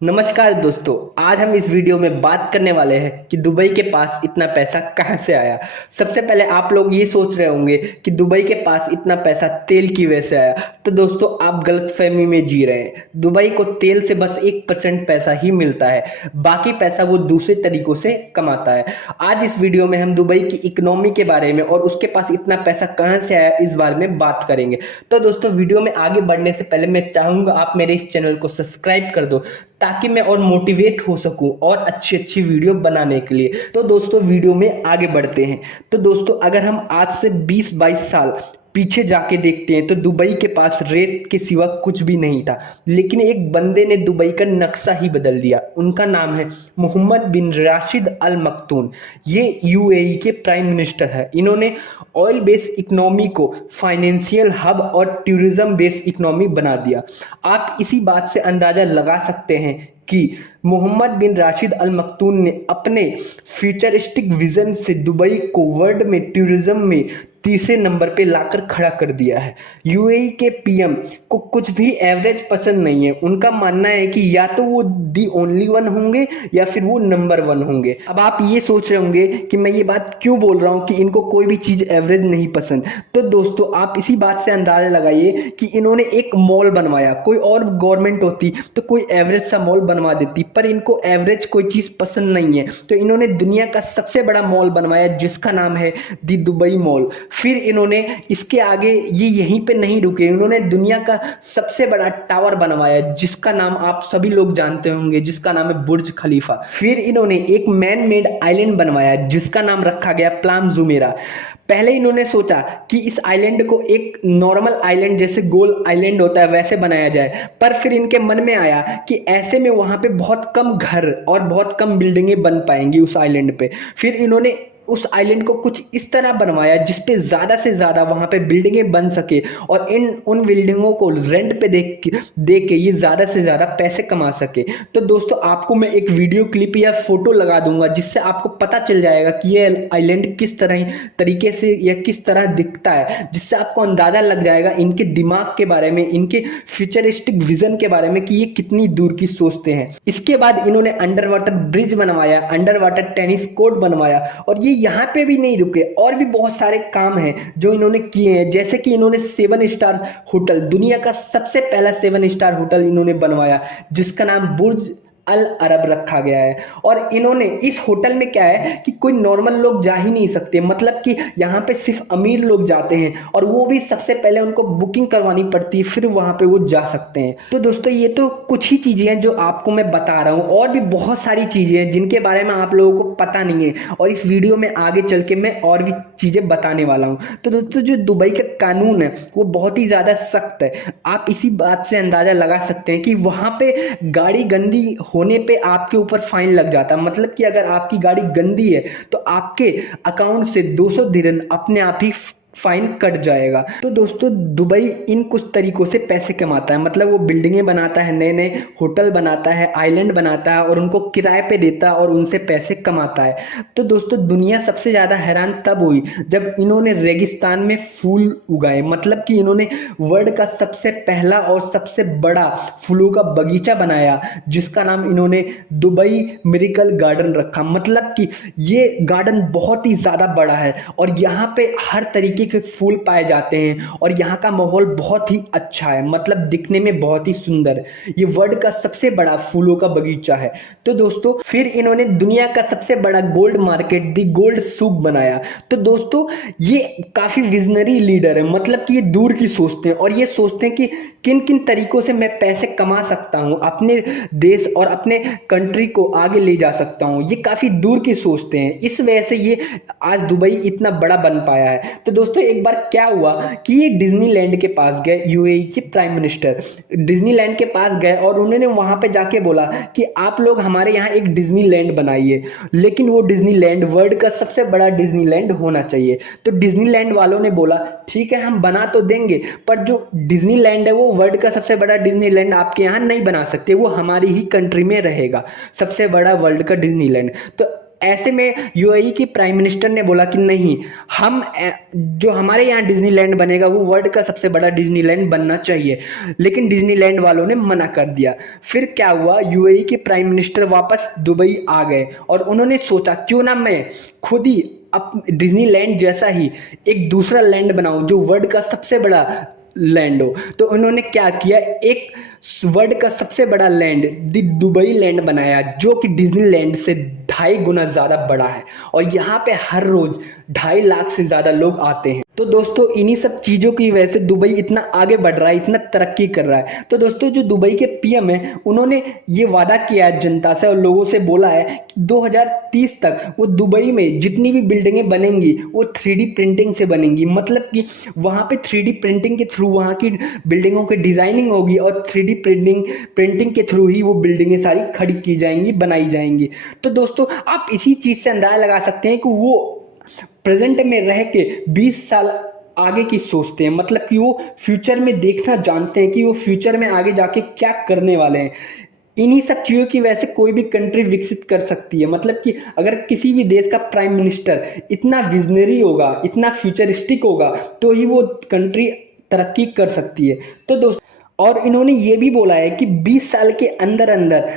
नमस्कार दोस्तों। आज हम इस वीडियो में बात करने वाले हैं कि दुबई के पास इतना पैसा कहाँ से आया। सबसे पहले आप लोग ये सोच रहे होंगे कि दुबई के पास इतना पैसा तेल की वजह से आया। तो दोस्तों आप गलतफहमी में जी रहे हैं। दुबई को तेल से बस 1% पैसा ही मिलता है, बाकी पैसा वो दूसरे तरीकों से कमाता है। आज इस वीडियो में हम दुबई की इकोनॉमी के बारे में और उसके पास इतना पैसा कहाँ से आया इस बारे में बात करेंगे। तो दोस्तों वीडियो में आगे बढ़ने से पहले मैं चाहूँगा आप मेरे इस चैनल को सब्सक्राइब कर दो ताकि मैं और मोटिवेट हो सकूं और अच्छी अच्छी वीडियो बनाने के लिए। तो दोस्तों वीडियो में आगे बढ़ते हैं। तो दोस्तों अगर हम आज से 20-22 साल पीछे जाके देखते हैं तो दुबई के पास रेत के सिवा कुछ भी नहीं था, लेकिन एक बंदे ने दुबई का नक्शा ही बदल दिया। उनका नाम है मोहम्मद बिन राशिद अल मक्तूम। ये यूएई के प्राइम मिनिस्टर है। इन्होंने ऑयल बेस्ड इकोनॉमी को फाइनेंशियल हब और टूरिज्म बेस्ड इकोनॉमी बना दिया। आप इसी बात से अंदाजा लगा सकते हैं कि मोहम्मद बिन राशिद अल मक्तूम ने अपने फ्यूचरिस्टिक विजन से दुबई को वर्ल्ड में टूरिज्म में तीसरे नंबर पे लाकर खड़ा कर दिया है। यूएई के पीएम को कुछ भी एवरेज पसंद नहीं है। उनका मानना है कि या तो वो दी ओनली वन होंगे या फिर वो नंबर वन होंगे। अब आप ये सोच रहे होंगे कि मैं ये बात क्यों बोल रहा हूँ कि इनको कोई भी चीज़ एवरेज नहीं पसंद। तो दोस्तों आप इसी बात से अंदाजा लगाइए कि इन्होंने एक मॉल बनवाया। कोई और गवर्नमेंट होती तो कोई एवरेज सा मॉल बनवा देती, पर इनको एवरेज कोई चीज़ पसंद नहीं है। तो इन्होंने दुनिया का सबसे बड़ा मॉल बनवाया जिसका नाम है दी दुबई मॉल। फिर इन्होंने इसके आगे ये यहीं पे नहीं रुके, इन्होंने दुनिया का सबसे बड़ा टावर बनवाया जिसका नाम आप सभी लोग जानते होंगे, जिसका नाम है बुर्ज खलीफा। फिर इन्होंने एक मैन मेड आइलैंड बनवाया जिसका नाम रखा गया प्लाम जुमेरा। पहले इन्होंने सोचा कि इस आइलैंड को एक नॉर्मल आइलैंड जैसे गोल आइलैंड होता है वैसे बनाया जाए, पर फिर इनके मन में आया कि ऐसे में वहां पे बहुत कम घर और बहुत कम बिल्डिंगें बन पाएंगी उस आइलैंड पे। फिर इन्होंने उस आइलैंड को कुछ इस तरह बनवाया जिसपे ज़्यादा से ज़्यादा वहाँ पे बिल्डिंगें बन सके और उन बिल्डिंगों को रेंट पे दे के ये ज़्यादा से ज़्यादा पैसे कमा सके। तो दोस्तों आपको मैं एक वीडियो क्लिप या फोटो लगा दूंगा जिससे आपको पता चल जाएगा कि ये आइलैंड किस तरह तरीके से या किस तरह दिखता है, जिससे आपको अंदाज़ा लग जाएगा इनके दिमाग के बारे में, इनके फ्यूचरिस्टिक विजन के बारे में कि ये कितनी दूर की सोचते हैं। इसके बाद इन्होंने अंडर वाटर ब्रिज बनवाया, अंडर वाटर टेनिस कोर्ट बनवाया और ये यहाँ पे भी नहीं रुके, और भी बहुत सारे काम हैं जो इन्होंने किए हैं। जैसे कि इन्होंने 7 स्टार होटल, दुनिया का सबसे पहला 7 स्टार होटल इन्होंने बनवाया जिसका नाम बुर्ज अल अरब रखा गया है। और इन्होंने इस होटल में क्या है कि कोई नॉर्मल लोग जा ही नहीं सकते, मतलब कि यहाँ पे सिर्फ अमीर लोग जाते हैं और वो भी सबसे पहले उनको बुकिंग करवानी पड़ती है, फिर वहाँ पे वो जा सकते हैं। तो दोस्तों ये तो कुछ ही चीज़ें हैं जो आपको मैं बता रहा हूँ, और भी बहुत सारी चीज़ें हैं जिनके बारे में आप लोगों को पता नहीं है, और इस वीडियो में आगे चल के मैं और भी चीज़ें बताने वाला हूँ। तो दोस्तों जो दुबई का कानून है वो बहुत ही ज़्यादा सख्त है। आप इसी बात से अंदाज़ा लगा सकते हैं कि वहाँ पे गाड़ी गंदी होने पे आपके ऊपर फाइन लग जाता है। मतलब कि अगर आपकी गाड़ी गंदी है तो आपके अकाउंट से 200 दिरहम अपने आप ही फाइन कट जाएगा। तो दोस्तों दुबई इन कुछ तरीकों से पैसे कमाता है, मतलब वो बिल्डिंगें बनाता है, नए नए होटल बनाता है, आइलैंड बनाता है और उनको किराए पे देता है और उनसे पैसे कमाता है। तो दोस्तों दुनिया सबसे ज़्यादा हैरान तब हुई जब इन्होंने रेगिस्तान में फूल उगाए, मतलब कि इन्होंने वर्ल्ड का सबसे पहला और सबसे बड़ा फूलों का बगीचा बनाया जिसका नाम इन्होंने दुबई मिरेकल गार्डन रखा। मतलब कि ये गार्डन बहुत ही ज़्यादा बड़ा है और यहाँ पे हर तरीके के फूल पाए जाते हैं और यहाँ का माहौल बहुत ही अच्छा है, मतलब दिखने में बहुत ही सुंदर। ये वर्ल्ड का सबसे बड़ा फूलों का बगीचा है। तो दोस्तों फिर इन्होंने दुनिया का सबसे बड़ा गोल्ड मार्केट दी गोल्ड सूक बनाया। तो दोस्तों ये काफी विजनरी लीडर है, मतलब कि ये दूर की सोचते हैं और ये सोचते हैं कि किन किन तरीकों से मैं पैसे कमा सकता हूँ, अपने देश और अपने कंट्री को आगे ले जा सकता हूँ। ये काफी दूर की सोचते हैं, इस वजह से ये आज दुबई इतना बड़ा बन पाया है। तो दोस्तों एक बार क्या हुआ कि ये डिज्नीलैंड के पास गए, यूएई के प्राइम मिनिस्टर डिज्नीलैंड के पास गए और उन्होंने वहां पे जाके बोला कि आप लोग हमारे यहाँ एक डिज्नीलैंड बनाइए, लेकिन वो डिज्नीलैंड वर्ल्ड का सबसे बड़ा डिज्नीलैंड होना चाहिए। तो डिज्नीलैंड वालों ने बोला ठीक है हम बना तो देंगे, पर जो डिज्नीलैंड है वो वर्ल्ड का सबसे बड़ा डिज्नीलैंड आपके यहाँ नहीं बना सकते, वो हमारी ही कंट्री में रहेगा, सबसे बड़ा वर्ल्ड का डिज्नीलैंड। तो ऐसे में यूएई की प्राइम मिनिस्टर ने बोला कि नहीं, हम जो हमारे यहाँ डिज्नीलैंड बनेगा वो वर्ल्ड का सबसे बड़ा डिज्नीलैंड बनना चाहिए। लेकिन डिज्नीलैंड वालों ने मना कर दिया। फिर क्या हुआ, यूएई के प्राइम मिनिस्टर वापस दुबई आ गए और उन्होंने सोचा क्यों ना मैं खुद ही अब डिज्नीलैंड जैसा ही एक दूसरा लैंड बनाऊं जो वर्ल्ड का सबसे बड़ा लैंड हो। तो उन्होंने क्या किया, एक वर्ल्ड का सबसे बड़ा लैंड द दुबई लैंड बनाया जो कि डिज्नीलैंड से 2.5 गुना ज़्यादा बड़ा है और यहाँ पे हर रोज 2.5 लाख से ज़्यादा लोग आते हैं। तो दोस्तों इन्हीं सब चीज़ों की वजह से दुबई इतना आगे बढ़ रहा है, इतना तरक्की कर रहा है। तो दोस्तों जो दुबई के पीएम है उन्होंने ये वादा किया है जनता से और लोगों से बोला है कि 2030 तक वो दुबई में जितनी भी बिल्डिंगें बनेंगी वो 3D प्रिंटिंग से बनेंगी। मतलब कि वहाँ पे 3D प्रिंटिंग के थ्रू वहाँ की बिल्डिंगों की डिज़ाइनिंग होगी और 3D प्रिंटिंग के थ्रू ही वो बिल्डिंगें सारी खड़ी की जाएंगी, बनाई जाएंगी। तो दोस्तों आप इसी चीज़ से अंदाजा लगा सकते हैं कि वो प्रेजेंट में रह के 20 साल आगे की सोचते हैं। मतलब कि वो फ्यूचर में देखना जानते हैं कि वो फ्यूचर में आगे जाके क्या करने वाले हैं। इन्हीं सब चीज़ों की वजह से कोई भी कंट्री विकसित कर सकती है। मतलब कि अगर किसी भी देश का प्राइम मिनिस्टर इतना विजनरी होगा, इतना फ्यूचरिस्टिक होगा, तो ही वो कंट्री तरक्की कर सकती है। तो दोस्तों और इन्होंने ये भी बोला है कि 20 साल के अंदर अंदर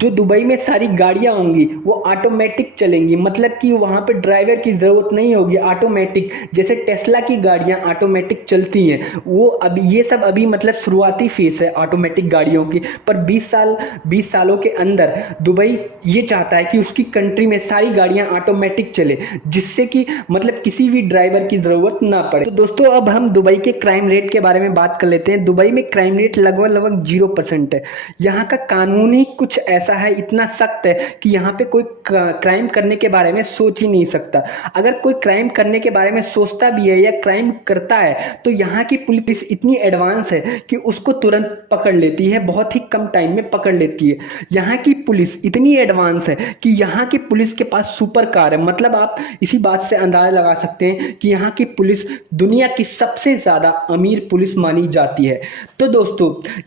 जो दुबई में सारी गाड़ियाँ होंगी वो ऑटोमेटिक चलेंगी। मतलब कि वहाँ पे ड्राइवर की ज़रूरत नहीं होगी, ऑटोमेटिक जैसे टेस्ला की गाड़ियाँ ऑटोमेटिक चलती हैं। वो अभी ये सब अभी मतलब शुरुआती फेस है ऑटोमेटिक गाड़ियों की। पर 20 सालों के अंदर दुबई ये चाहता है कि उसकी कंट्री में सारी गाड़ियाँ ऑटोमेटिक चले, जिससे कि मतलब किसी भी ड्राइवर की ज़रूरत ना पड़े। तो दोस्तों अब हम दुबई के क्राइम रेट के बारे में बात कर लेते हैं। दुबई में क्राइम लगभग 0% है। यहाँ का कानून ही कुछ ऐसा है, इतना सख्त है कि यहाँ पे कोई क्राइम करने के बारे में सोच ही नहीं सकता। अगर कोई क्राइम करने के बारे में सोचता भी है या क्राइम करता है तो यहाँ की पुलिस इतनी एडवांस है कि उसको तुरंत पकड़ लेती है, बहुत ही कम टाइम में पकड़ लेती है। यहाँ की पुलिस इतनी एडवांस है कि यहाँ की पुलिस के पास सुपर कार है। मतलब आप इसी बात से अंदाजा लगा सकते हैं कि यहाँ की पुलिस दुनिया की सबसे ज़्यादा अमीर पुलिस मानी जाती है। तो दोस्तों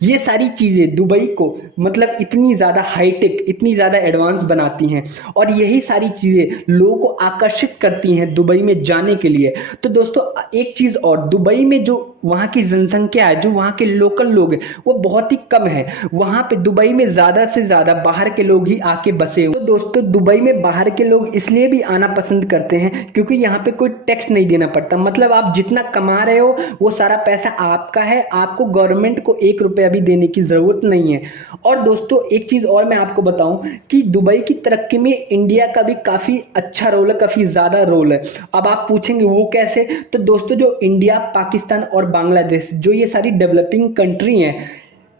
ये सारी चीज़ें दुबई को मतलब इतनी ज़्यादा हाईटेक, इतनी ज़्यादा एडवांस बनाती हैं और यही सारी चीज़ें लोगों को आकर्षित करती हैं दुबई में जाने के लिए। तो दोस्तों एक चीज़ और, दुबई में जो वहाँ की जनसंख्या है, जो वहाँ के लोकल लोग हैं वो बहुत ही कम है। वहाँ पे दुबई में ज़्यादा से ज़्यादा बाहर के लोग ही आके बसे। तो दोस्तों दुबई में बाहर के लोग इसलिए भी आना पसंद करते हैं क्योंकि यहाँ पे कोई टैक्स नहीं देना पड़ता। मतलब आप जितना कमा रहे हो वो सारा पैसा आपका है, आपको गवर्नमेंट को 1 रुपया भी देने की ज़रूरत नहीं है। और दोस्तों एक चीज़ और मैं आपको बताऊं कि दुबई की तरक्की में इंडिया का भी काफ़ी अच्छा रोल है, काफ़ी ज़्यादा रोल है। अब आप पूछेंगे वो कैसे, तो दोस्तों जो इंडिया, पाकिस्तान और बांग्लादेश जो ये सारी डेवलपिंग कंट्री हैं,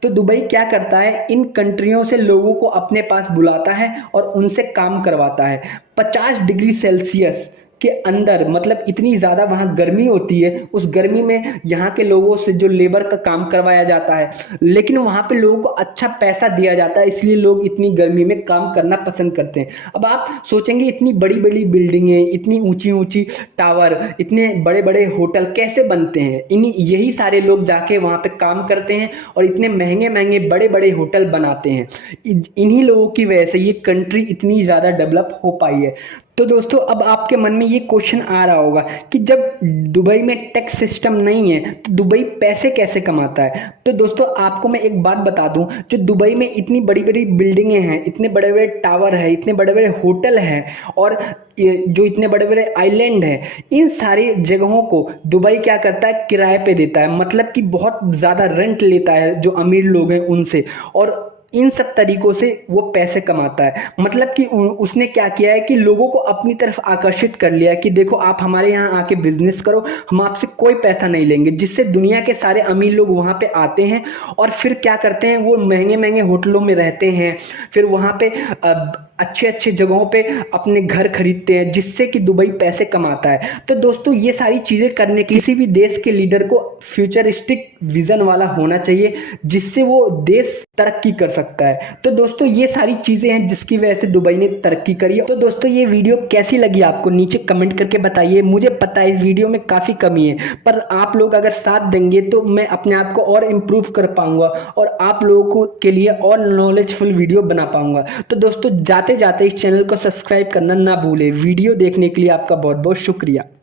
तो दुबई क्या करता है, इन कंट्रियों से लोगों को अपने पास बुलाता है और उनसे काम करवाता है। 50 डिग्री सेल्सियस के अंदर मतलब इतनी ज़्यादा वहाँ गर्मी होती है, उस गर्मी में यहाँ के लोगों से जो लेबर का काम करवाया जाता है, लेकिन वहाँ पे लोगों को अच्छा पैसा दिया जाता है, इसलिए लोग इतनी गर्मी में काम करना पसंद करते हैं। अब आप सोचेंगे इतनी बड़ी बड़ी बिल्डिंगें, इतनी ऊंची ऊंची टावर, इतने बड़े बड़े होटल कैसे बनते हैं? यही सारे लोग जाके वहाँ पे काम करते हैं और इतने महंगे महंगे बड़े बड़े होटल बनाते हैं। इन्हीं लोगों की वजह से ये कंट्री इतनी ज़्यादा डेवलप हो पाई है। तो दोस्तों अब आपके मन में ये क्वेश्चन आ रहा होगा कि जब दुबई में टैक्स सिस्टम नहीं है तो दुबई पैसे कैसे कमाता है? तो दोस्तों आपको मैं एक बात बता दूं, जो दुबई में इतनी बड़ी बड़ी बिल्डिंगें हैं, इतने बड़े बड़े टावर हैं, इतने बड़े बड़े होटल हैं और जो इतने बड़े बड़े आइलैंड हैं, इन सारी जगहों को दुबई क्या करता है, किराए पे देता है। मतलब कि बहुत ज़्यादा रेंट लेता है जो अमीर लोग हैं उनसे, और इन सब तरीकों से वो पैसे कमाता है। मतलब कि उसने क्या किया है कि लोगों को अपनी तरफ आकर्षित कर लिया है कि देखो आप हमारे यहाँ आके बिजनेस करो, हम आपसे कोई पैसा नहीं लेंगे, जिससे दुनिया के सारे अमीर लोग वहाँ पे आते हैं और फिर क्या करते हैं, वो महंगे महंगे होटलों में रहते हैं, फिर वहाँ पे अच्छे अच्छे जगहों पे अपने घर खरीदते हैं, जिससे कि दुबई पैसे कमाता है। तो दोस्तों ये सारी चीज़ें करने के किसी भी देश के लीडर को फ्यूचरिस्टिक विजन वाला होना चाहिए, जिससे वो देश तरक्की कर सकता है। तो दोस्तों ये सारी चीज़ें हैं जिसकी वजह से दुबई ने तरक्की करी है। तो दोस्तों ये वीडियो कैसी लगी आपको नीचे कमेंट करके बताइए। मुझे पता है इस वीडियो में काफ़ी कमी है, पर आप लोग अगर साथ देंगे तो मैं अपने आप को और इम्प्रूव कर पाऊंगा और आप लोगों को के लिए और नॉलेजफुल वीडियो बना पाऊंगा। तो दोस्तों जाते जाते जाते इस चैनल को सब्सक्राइब करना ना भूलें। वीडियो देखने के लिए आपका बहुत बहुत शुक्रिया।